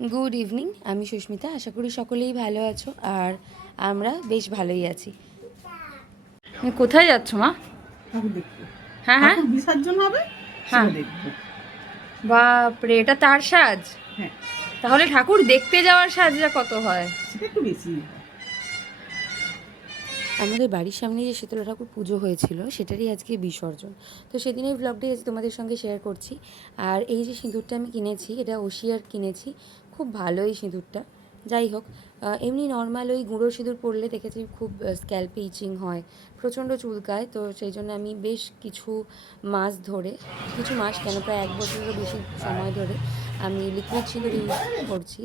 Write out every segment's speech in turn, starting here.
Good evening, আমি সুস্মিতা। আশা করি সকলেই ভালো আছো আর আমরা বেশ ভালোই আছি। কোথায় যাচ্ছ মা? ঠাকুর দেখতে। হ্যাঁ হ্যাঁ, ঠাকুর বিসর্জন হবে, হ্যাঁ। সেটা দেখবো। বাপরে, এটা তার সাজ? হ্যাঁ, তাহলে ঠাকুর দেখতে যাওয়ার সাজটা কত হয়? সেটা একটু বেশি। আমাদের বাড়ির সামনে যে শীতলা ঠাকুর পুজো হয়েছিল সেটারই আজকে বিসর্জন। তো সেদিনের ব্লগটাই আজ তোমাদের সঙ্গে শেয়ার করছি। আর এই যে সিঁদুরটা আমি কিনেছি, এটা ওশিয়ার কিনেছি। খুব ভালো এই সিঁদুরটা। যাই হোক, এমনি নর্মাল ওই গুঁড়ো সিঁদুর পরলে দেখেছি খুব স্ক্যাল্পে ইচিং হয়, প্রচণ্ড চুলকায়। তো সেই জন্য আমি বেশ কিছু মাস কেন প্রায় 1 বছরেরও বেশি সময় ধরে আমি লিকুইড সিঁদুর ইউজ করছি।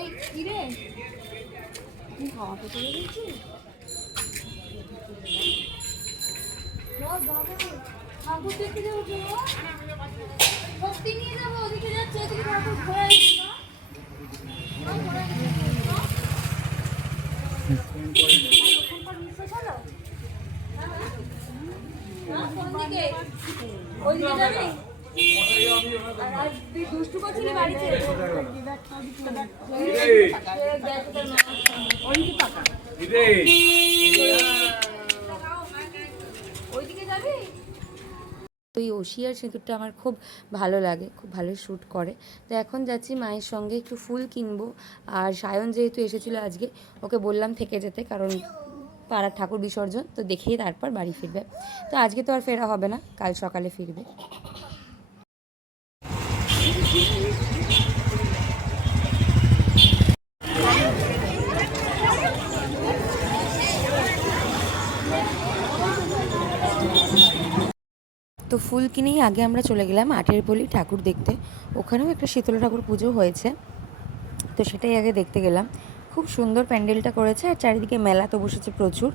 এই কি রে, তুই খাওয়াতে চলে গেছিস? ঠাকুর দেখতে যাবো, সত্যি নিয়ে যাবো। ওদিকে যাচ্ছে, ওদিকে ঠাকুর ঘোরা ওইদিকে যাবি। আর তুই দুষ্টু করছিলি বাড়িতে। ওইদিকে যাবি। ওই ওশিয়ার সিঁদুরটা আমার খুব ভালো লাগে, খুব ভালো শ্যুট করে। তো এখন যাচ্ছি মায়ের সঙ্গে, একটু ফুল কিনবো। আর সায়ন যেহেতু এসেছিলো আজকে, ওকে বললাম থেকে যেতে, কারণ পাড়ার ঠাকুর বিসর্জন তো দেখেই তারপর বাড়ি ফিরবে। তো আজকে তো আর ফেরা হবে না, কাল সকালে ফিরবে। তো ফুল কিনেই আগে আমরা চলে গেলাম আটেরপল্লী ঠাকুর দেখতে। ওখানেও একটা শীতলা ঠাকুর পুজো হয়েছে, তো সেটাই আগে দেখতে গেলাম। খুব সুন্দর প্যান্ডেলটা করেছে আর চারিদিকে মেলা তো বসেছে প্রচুর।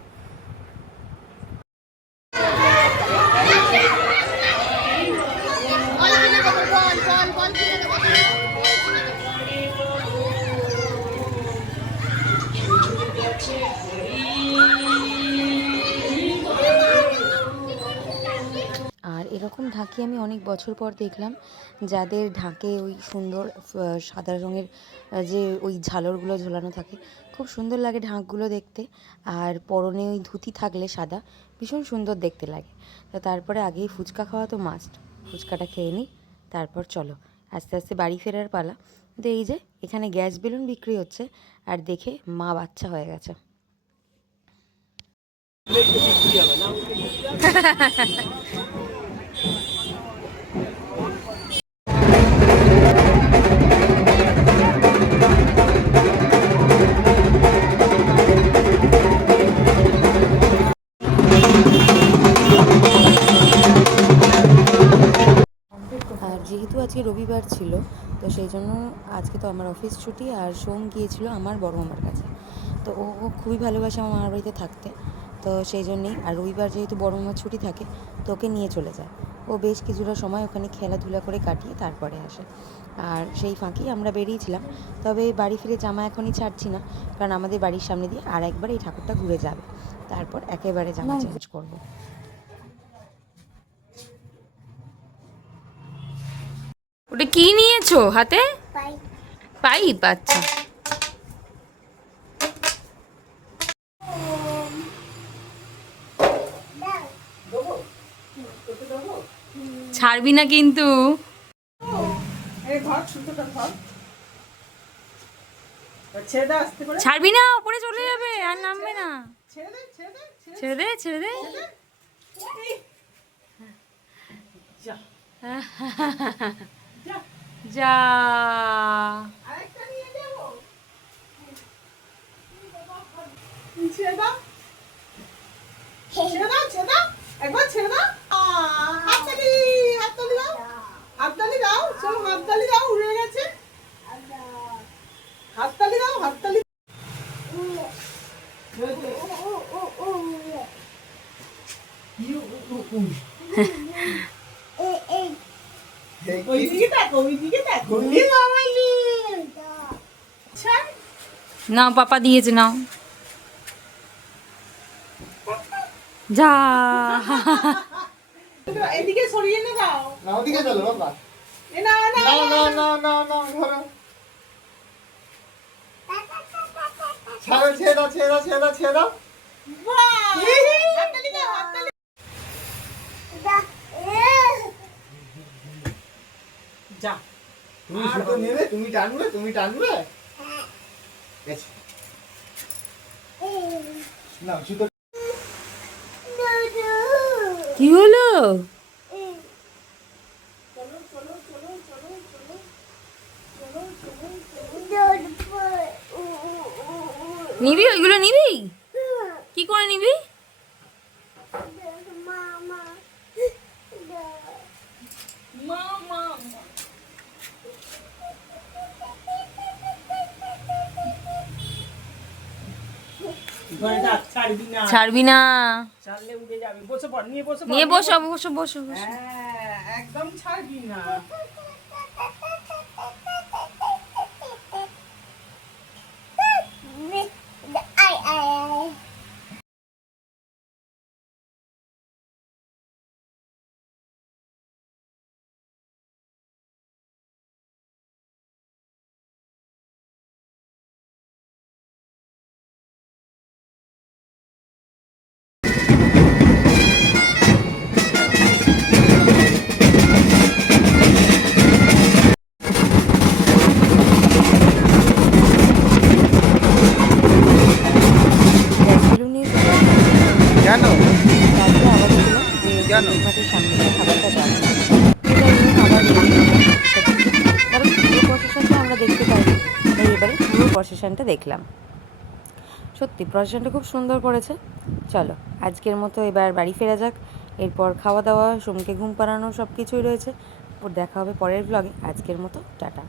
আর এরকম ঢাকি আমি অনেক বছর পর দেখলাম, যাদের ঢাকে ওই সুন্দর সাদা রঙের যে ওই ঝালরগুলো ঝোলানো থাকে। খুব সুন্দর লাগে ঢাকগুলো দেখতে। আর পরনে ওই ধুতি থাকলে সাদা, ভীষণ সুন্দর দেখতে লাগে। তো তারপরে আগেই ফুচকা খাওয়া তো মাস্ট, ফুচকাটা খেয়ে নিই, তারপর চলো আস্তে আস্তে বাড়ি ফেরার পালা। তো এই যে এখানে গ্যাস বেলুন বিক্রি হচ্ছে, আর দেখে মা বাচ্চা হয়ে গেছে। আর যেহেতু আজকে রবিবার ছিল, তো সেই জন্য আজকে তো আমার অফিস ছুটি, আর সোম গিয়েছিল আমার বড় মামার কাছে। তো ও খুবই ভালোবাসে আমার মামার বাড়িতে থাকতে। তো সেই জন্যেই, আর রবিবার যেহেতু বড় মামার ছুটি থাকে, তো ওকে নিয়ে চলে যায়। ও বেশ কিছুটা সময় ওখানে খেলাধুলা করে কাটিয়ে তারপরে আসে। আর সেই ফাঁকেই আমরা বেরিয়েছিলাম। তবে বাড়ি ফিরে জামা এখনই ছাড়ছি না, কারণ আমাদের বাড়ির সামনে দিয়ে আর একবার এই ঠাকুরটা ঘুরে যাবে, তারপর একেবারে জামা চেঞ্জ করবো। ওটা কি নিয়েছো হাতে? পাইপ। আচ্ছা, ছাড়বি না কিন্তু। ছাড়বি না, উপরে চলে যাবে আর নামবে না। ছেড়ে দে, ছেড়ে দে। যা, একবার ছেড়ে দাও। হাততালি, হাততালি দাও, হাততালি দাও, চলো হাততালি দাও, উড়ে গেছে। হাততালি দাও, হাততালি। ওইদিকে দেখো, ওইদিকে দেখো। নাও, পাপা দিয়েছে, নাও। যা, এদিকে সরিয়ে নে দাও। না ওদিকে চলো বাবা। এ না না না না না না। ছেড়ে দাও ছেড়ে দাও ছেড়ে দাও ছেড়ে দাও। বাহ! হাততালি দাও, হাততালি। যা। তুমি সুতো নেবে, তুমি টানবে, তুমি টানবে। বেশ। নাও সুতো। কি হলো? নিবি ওইগুলো নিবি? কি করে নিবি? মামা। ঘরে ছাড়বি না। ছাড়বি না। ছাড়লে উঠে যাবে। বসে পড়, নিয়ে বসে পড়। নিয়ে বসো বসো বসো বসো। হ্যাঁ, একদম ছাড়বি না। ব্যাগগুলো নিয়ে কেন? তারপরে আবার বললাম যে কেন? মাঠের সামনে দিয়ে খাবারটা যাবে। এবার আবার কারণ পুরো প্রসেশনটা আমরা দেখতে পাইনি, তাই এবারে পুরো প্রসেশনটা দেখলাম। সত্যি প্রসেশনটা খুব সুন্দর করেছে। চলো আজকের মতো এবার বাড়ি ফেরা যাক। এরপর খাওয়া দাওয়া, সোমকে ঘুম পাড়ানো সব কিছুই রয়েছে। দেখা হবে পরের ব্লগে। আজকের মতো টাটা।